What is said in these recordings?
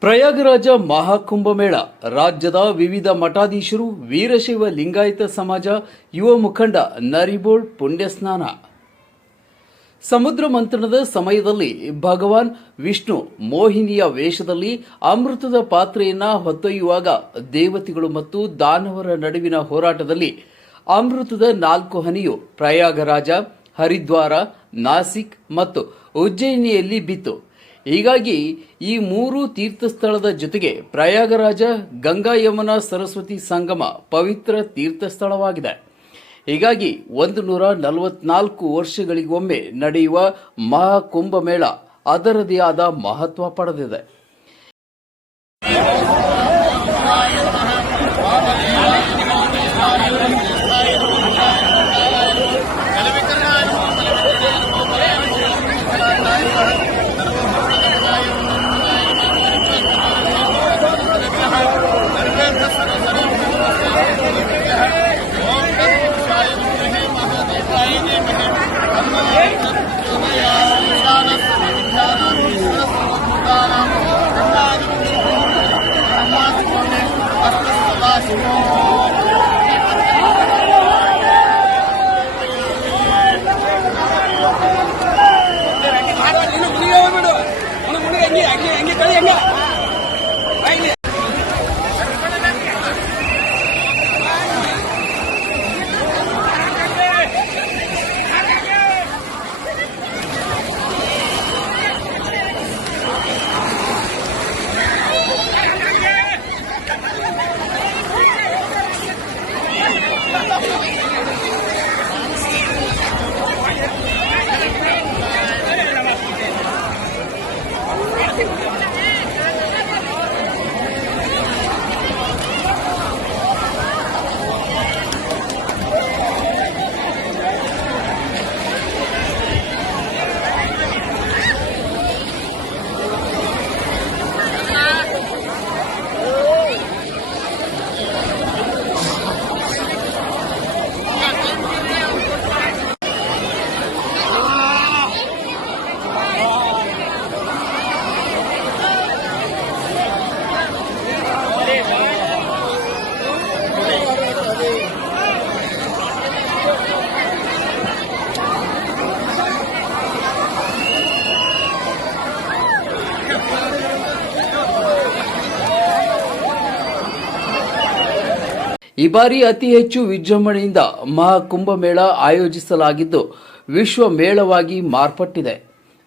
ಪ್ರಯಾಗರಾಜ ಮಹಾಕುಂಭಮೇಳ, ರಾಜ್ಯದ ವಿವಿಧ ಮಠಾಧೀಶರು, ವೀರಶೈವ ಲಿಂಗಾಯತ ಸಮಾಜ, ಯುವ ಮುಖಂಡ ನರಿಬೋಳ್ ಪುಣ್ಯಸ್ನಾನ. ಸಮುದ್ರ ಮಂಥನದ ಸಮಯದಲ್ಲಿ ಭಗವಾನ್ ವಿಷ್ಣು ಮೋಹಿನಿಯ ವೇಷದಲ್ಲಿ ಅಮೃತದ ಪಾತ್ರೆಯನ್ನ ಹೊತ್ತೊಯ್ಯುವಾಗ ದೇವತೆಗಳು ಮತ್ತು ದಾನವರ ನಡುವಿನ ಹೋರಾಟದಲ್ಲಿ ಅಮೃತದ ನಾಲ್ಕು ಹನಿಯು ಪ್ರಯಾಗರಾಜ, ಹರಿದ್ವಾರ, ನಾಸಿಕ್ ಮತ್ತು ಉಜ್ಜಯಿನಿಯಲ್ಲಿ ಬಿತ್ತು. ಹೀಗಾಗಿ ಈ ಮೂರು ತೀರ್ಥಸ್ಥಳದ ಜೊತೆಗೆ ಪ್ರಯಾಗರಾಜ ಗಂಗಾ ಯಮುನಾ ಸರಸ್ವತಿ ಸಂಗಮ ಪವಿತ್ರ ತೀರ್ಥಸ್ಥಳವಾಗಿದೆ. ಹೀಗಾಗಿ ಒಂದು ನೂರ ನಲವತ್ನಾಲ್ಕು ವರ್ಷಗಳಿಗೊಮ್ಮೆ ನಡೆಯುವ ಮಹಾಕುಂಭಮೇಳ ಅದರದೇ ಆದ ಮಹತ್ವ ಪಡೆದಿದೆ. 表演个 ಈ ಬಾರಿ ಅತಿ ಹೆಚ್ಚು ವಿಜೃಂಭಣೆಯಿಂದ ಮಹಾಕುಂಭಮೇಳ ಆಯೋಜಿಸಲಾಗಿದ್ದು, ವಿಶ್ವ ಮೇಳವಾಗಿ ಮಾರ್ಪಟ್ಟಿದೆ.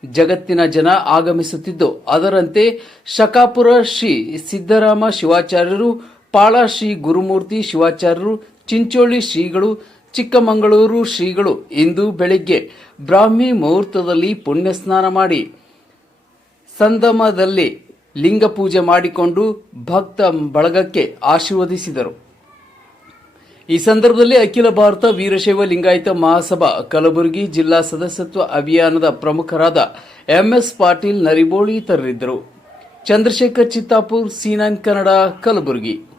ಜಗತ್ತಿನ ಜನ ಆಗಮಿಸುತ್ತಿದ್ದು, ಅದರಂತೆ ಶಕಾಪುರ ಶ್ರೀ ಸಿದ್ದರಾಮ ಶಿವಾಚಾರ್ಯರು, ಪಾಳ ಶ್ರೀ ಗುರುಮೂರ್ತಿ ಶಿವಾಚಾರ್ಯರು, ಚಿಂಚೋಳಿ ಶ್ರೀಗಳು, ಚಿಕ್ಕಮಗಳೂರು ಶ್ರೀಗಳು ಇಂದು ಬೆಳಿಗ್ಗೆ ಬ್ರಾಹ್ಮಿ ಮುಹೂರ್ತದಲ್ಲಿ ಪುಣ್ಯಸ್ನಾನ ಮಾಡಿ ಸಂದಮದಲ್ಲಿ ಲಿಂಗ ಪೂಜೆ ಮಾಡಿಕೊಂಡು ಭಕ್ತ ಬಳಗಕ್ಕೆ ಆಶೀರ್ವದಿಸಿದರು. ಈ ಸಂದರ್ಭದಲ್ಲಿ ಅಖಿಲ ಭಾರತ ವೀರಶೈವ ಲಿಂಗಾಯತ ಮಹಾಸಭಾ, ಕಲಬುರಗಿ ಜಿಲ್ಲಾ ಸದಸ್ಯತ್ವ ಅಭಿಯಾನದ ಪ್ರಮುಖರಾದ ಎಂಎಸ್ ಪಾಟೀಲ್ ನರಿಬೋಳಿ ಇತರರಿದ್ದರು. ಚಂದ್ರಶೇಖರ್ ಚಿತ್ತಾಪುರ್, ಸೀನಾನ್ ನೈನ್ ಕನ್ನಡ, ಕಲಬುರಗಿ.